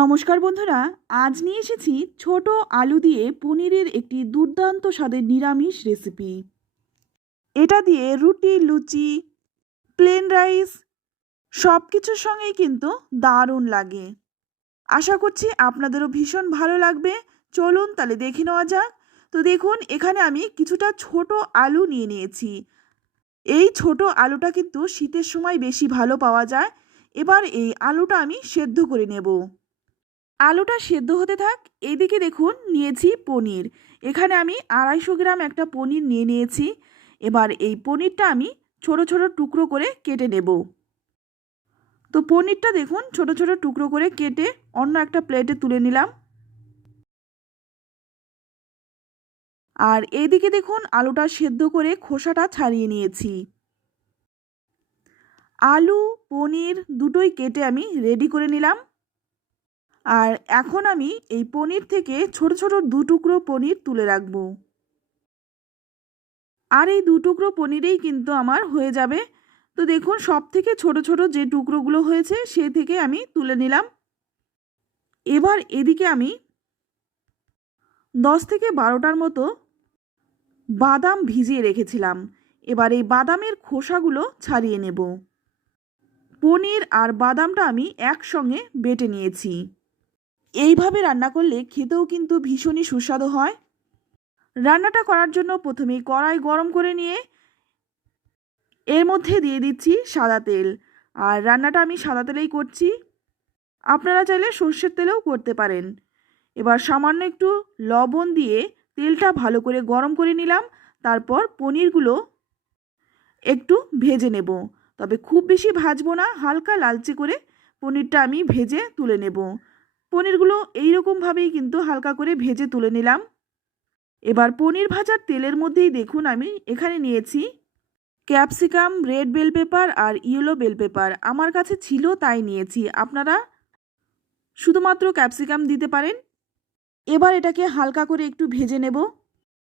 নমস্কার বন্ধুরা, আজ নিয়ে এসেছি ছোট আলু দিয়ে পনিরের একটি দুর্দান্ত স্বাদের নিরামিষ রেসিপি এটা দিয়ে রুটি, লুচি প্লেন রাইস সব কিছুর সঙ্গেই কিন্তু দারুণ লাগে। আশা করছি আপনাদেরও ভীষণ ভালো লাগবে। চলুন তাহলে দেখে নেওয়া যাক। তো দেখুন, এখানে আমি কিছুটা ছোট আলু নিয়ে নিয়েছি। এই ছোট আলুটা কিন্তু শীতের সময় বেশি ভালো পাওয়া যায়। এবার এই আলুটা আমি সেদ্ধ করে নেব। আলুটা সেদ্ধ হতে থাক এইদিকে দেখুন নিয়েছি পনির। এখানে আমি আড়াইশো গ্রাম একটা পনির নিয়ে নিয়েছি। এবার এই পনিরটা আমি ছোট ছোট টুকরো করে কেটে নেব। তো পনিরটা দেখুন ছোট ছোট টুকরো করে কেটে অন্য একটা প্লেটে তুলে নিলাম। আর এইদিকে দেখুন আলুটা সেদ্ধ করে খোসাটা ছাড়িয়ে নিয়েছি। আলু, পনির দুটোই কেটে আমি রেডি করে নিলাম। আর এখন আমি এই পনির থেকে ছোট ছোট দু টুকরো পনির তুলে রাখব। আর এই দু টুকরো পনিরেই কিন্তু আমার হয়ে যাবে। তো দেখুন সব থেকে ছোট ছোট যে টুকরোগুলো হয়েছে, সে থেকে আমি তুলে নিলাম। এবার এদিকে আমি দশ থেকে বারোটার মতো বাদাম ভিজিয়ে রেখেছিলাম। এবার এই বাদামের খোসাগুলো ছাড়িয়ে নেব। পনির আর বাদামটা আমি একসঙ্গে বেটে নিয়েছি। এইভাবে রান্না করলে খেতেও কিন্তু ভীষণই সুস্বাদু হয়। রান্নাটা করার জন্য প্রথমেই কড়াই গরম করে নিয়ে এর মধ্যে দিয়ে দিচ্ছি সাদা তেল। আর রান্নাটা আমি সাদা তেলেই করছি। আপনারা চাইলে সর্ষের তেলেও করতে পারেন। এবার সামান্য একটু লবণ দিয়ে তেলটা ভালো করে গরম করে নিলাম। তারপর পনিরগুলো একটু ভেজে নেব। তবে খুব বেশি ভাজবো না, হালকা লালচে করে পনিরটা আমি ভেজে তুলে নেব। পনিরগুলো এইরকমভাবেই কিন্তু হালকা করে ভেজে তুলে নিলাম। এবার পনির ভাজার তেলের মধ্যেই দেখুন আমি এখানে নিয়েছি ক্যাপসিকাম, রেড বেল পেপার আর ইয়েলো বেল পেপার। আমার কাছে ছিল, তাই নিয়েছি। আপনারা শুধুমাত্র ক্যাপসিকাম দিতে পারেন। এবার এটাকে হালকা করে একটু ভেজে নেব।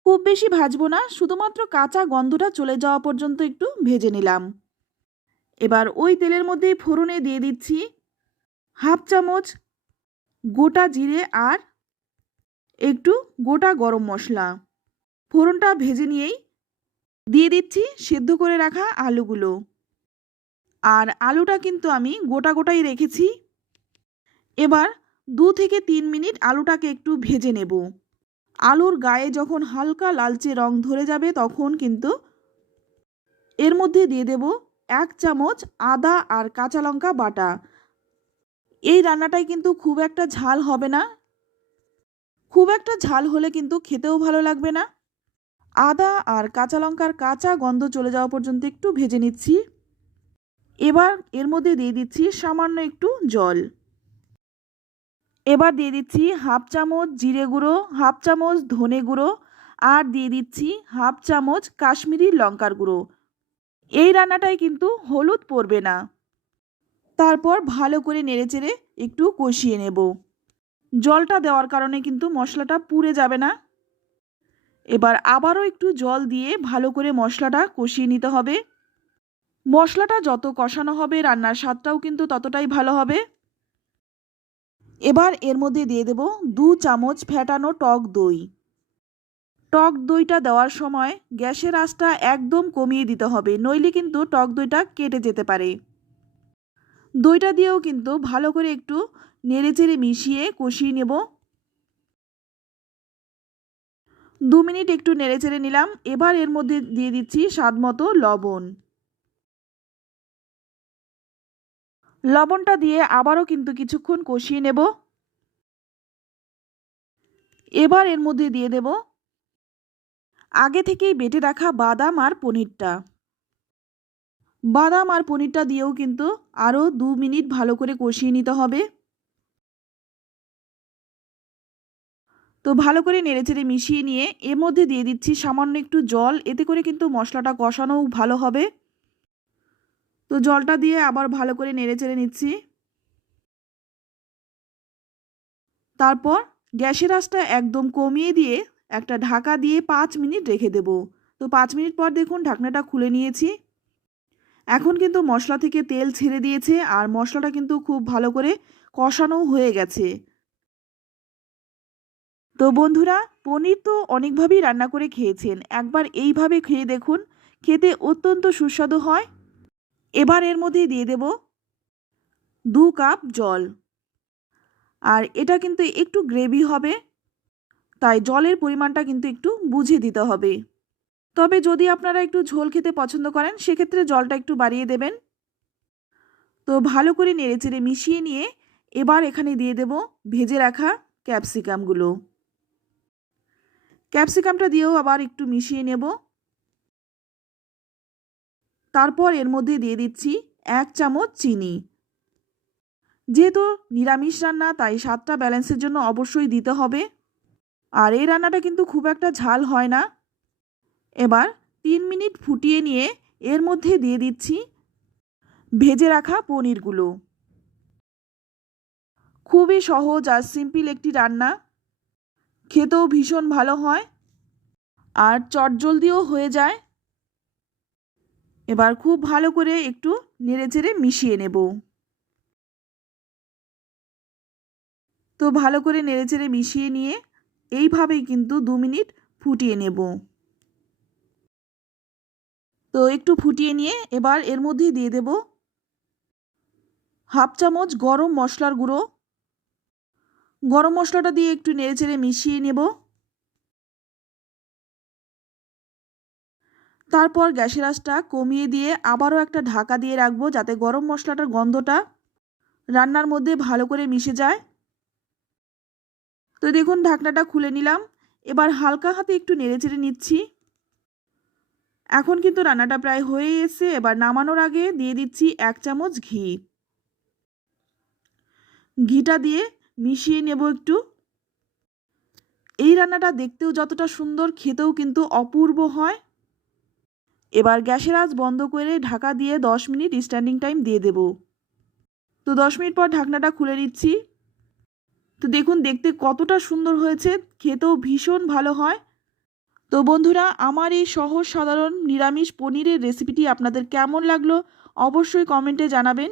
খুব বেশি ভাজবো না, শুধুমাত্র কাঁচা গন্ধটা চলে যাওয়া পর্যন্ত একটু ভেজে নিলাম। এবার ওই তেলের মধ্যেই ফোড়নে দিয়ে দিচ্ছি হাফ চামচ গোটা জিরে আর একটু গোটা গরম মশলা। ফোড়নটা ভেজে নিয়েই দিয়ে দিচ্ছি সেদ্ধ করে রাখা আলুগুলো। আর আলুটা কিন্তু আমি গোটা গোটাই রেখেছি। এবার দু থেকে তিন মিনিট আলুটাকে একটু ভেজে নেব। আলুর গায়ে যখন হালকা লালচে রং ধরে যাবে তখন কিন্তু এর মধ্যে দিয়ে দেব এক চামচ আদা আর কাঁচা লঙ্কা বাটা। এই রান্নাটাই কিন্তু খুব একটা ঝাল হবে না। খুব একটা ঝাল হলে কিন্তু খেতেও ভালো লাগবে না। আদা আর কাঁচা লঙ্কার কাঁচা গন্ধ চলে যাওয়া পর্যন্ত একটু ভেজে নিচ্ছি। এবার এর মধ্যে দিয়ে দিচ্ছি সামান্য একটু জল। এবার দিয়ে দিচ্ছি হাফ চামচ জিরে গুঁড়ো, হাফ চামচ ধনে গুঁড়ো আর দিয়ে দিচ্ছি হাফ চামচ কাশ্মীরি লঙ্কার গুঁড়ো। এই রান্নাটায় কিন্তু হলুদ পড়বে না। তারপর ভালো করে নেড়েচেড়ে একটু কষিয়ে নেব। জলটা দেওয়ার কারণে কিন্তু মশলাটা পুড়ে যাবে না। এবার আবারও একটু জল দিয়ে ভালো করে মশলাটা কষিয়ে নিতে হবে। মশলাটা যত কষানো হবে, রান্নার স্বাদটাও কিন্তু ততটাই ভালো হবে। এবার এর মধ্যে দিয়ে দেব দু চামচ ফ্যাটানো টক দই। টক দইটা দেওয়ার সময় গ্যাসের আঁচটা একদম কমিয়ে দিতে হবে, নইলে কিন্তু টক দইটা কেটে যেতে পারে। দইটা দিয়েও কিন্তু ভালো করে একটু নেড়েচেড়ে মিশিয়ে কষিয়ে নেব। দু মিনিট একটু নেড়েচেড়ে নিলাম। এবার এর মধ্যে দিয়ে দিচ্ছি স্বাদ মতো লবণ। লবণটা দিয়ে আবারও কিন্তু কিছুক্ষণ কষিয়ে নেব। এবার এর মধ্যে দিয়ে দেব। আগে থেকেই বেটে রাখা বাদাম আর পনিরটা। বাদাম আর পনিরটা দিয়েও কিন্তু আরও দু মিনিট ভালো করে কষিয়ে নিতে হবে। তো ভালো করে নেড়ে নেড়েচেড়ে মিশিয়ে নিয়ে এর মধ্যে দিয়ে দিচ্ছি সামান্য একটু জল, এতে করে কিন্তু মশলাটা কষানোও ভালো হবে। তো জলটা দিয়ে আবার ভালো করে নেড়ে নেড়েচেড়ে নিচ্ছি। তারপর গ্যাসের আঁচটা একদম কমিয়ে দিয়ে একটা ঢাকা দিয়ে পাঁচ মিনিট রেখে দেব। তো পাঁচ মিনিট পর দেখুন ঢাকনাটা খুলে নিয়েছি। এখন কিন্তু মশলা থেকে তেল ছেড়ে দিয়েছে আর মশলাটা কিন্তু খুব ভালো করে কষানো হয়ে গেছে। তো বন্ধুরা, পনির তো অনেকভাবেই রান্না করে খেয়েছেন। একবার এইভাবে খেয়ে দেখুন, খেতে অত্যন্ত সুস্বাদু হয়। এবার এর মধ্যে দিয়ে দেব দু কাপ জল। আর এটা কিন্তু একটু গ্রেভি হবে, তাই জলের পরিমাণটা কিন্তু একটু বুঝে দিতে হবে। তবে যদি আপনারা একটু ঝোল খেতে পছন্দ করেন, সেক্ষেত্রে জলটা একটু বাড়িয়ে দেবেন। তো ভালো করে নেড়েচেড়ে মিশিয়ে নিয়ে এবার এখানে দিয়ে দেব ভেজে রাখা ক্যাপসিকামগুলো। ক্যাপসিকামটা দিয়েও আবার একটু মিশিয়ে নেব। তারপর এর মধ্যে দিয়ে দিচ্ছি এক চামচ চিনি। যেহেতু নিরামিষ রান্না, তাই স্বাদটা ব্যালেন্সের জন্য অবশ্যই দিতে হবে। আর এই রান্নাটা কিন্তু খুব একটা ঝাল হয় না। এবার তিন মিনিট ফুটিয়ে নিয়ে এর মধ্যে দিয়ে দিচ্ছি ভেজে রাখা পনিরগুলো। খুবই সহজ আর সিম্পল একটি রান্না। খেতেও ভীষণ ভালো হয় আর চটজলদিও হয়ে যায়। এবার খুব ভালো করে একটু নেড়েচেড়ে মিশিয়ে নেব। তো ভালো করে নেড়েচেড়ে মিশিয়ে নিয়ে এইভাবেই কিন্তু দু মিনিট ফুটিয়ে নেব। তো একটু ফুটিয়ে নিয়ে এবার এর মধ্যে দিয়ে দেব হাফ চামচ গরম মশলার গুঁড়ো। গরম মশলাটা দিয়ে একটু নেড়েচেড়ে মিশিয়ে নেব। তারপর গ্যাসের আঁচটা কমিয়ে দিয়ে আবারও একটা ঢাকা দিয়ে রাখব যাতে গরম মশলাটার গন্ধটা রান্নার মধ্যে ভালো করে মিশে যায়। তো দেখুন ঢাকনাটা খুলে নিলাম। এবার হালকা হাতে একটু নেড়েচেড়ে নিচ্ছি। এখন কিন্তু রান্নাটা প্রায় হয়ে এসে এবার নামানোর আগে দিয়ে দিচ্ছি এক চামচ ঘি। ঘিটা দিয়ে মিশিয়ে নেব একটু। এই রান্নাটা দেখতেও যতটা সুন্দর, খেতেও কিন্তু অপূর্ব হয়। এবার গ্যাসের আঁচ বন্ধ করে ঢাকা দিয়ে দশ মিনিট স্ট্যান্ডিং টাইম দিয়ে দেব। তো দশ মিনিট পর ঢাকনাটা খুলে নিচ্ছি। তো দেখুন, দেখতে কতটা সুন্দর হয়েছে। খেতেও ভীষণ ভালো হয়। তো বন্ধুরা, আমার এই সহজ সাধারণ নিরামিষ পনিরের রেসিপিটি আপনাদের কেমন লাগল অবশ্যই কমেন্টে জানাবেন।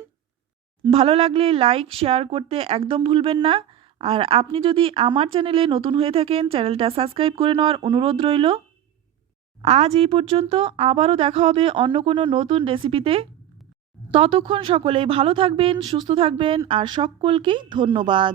ভালো লাগলে লাইক, শেয়ার করতে একদম ভুলবেন না। আর আপনি যদি আমার চ্যানেলে নতুন হয়ে থাকেন, চ্যানেলটা সাবস্ক্রাইব করে নেওয়ার অনুরোধ রইল। আজ এই পর্যন্ত আবারও দেখা হবে অন্য কোনো নতুন রেসিপিতে। ততক্ষণ সকলেই ভালো থাকবেন, সুস্থ থাকবেন, আর সকলকেই ধন্যবাদ।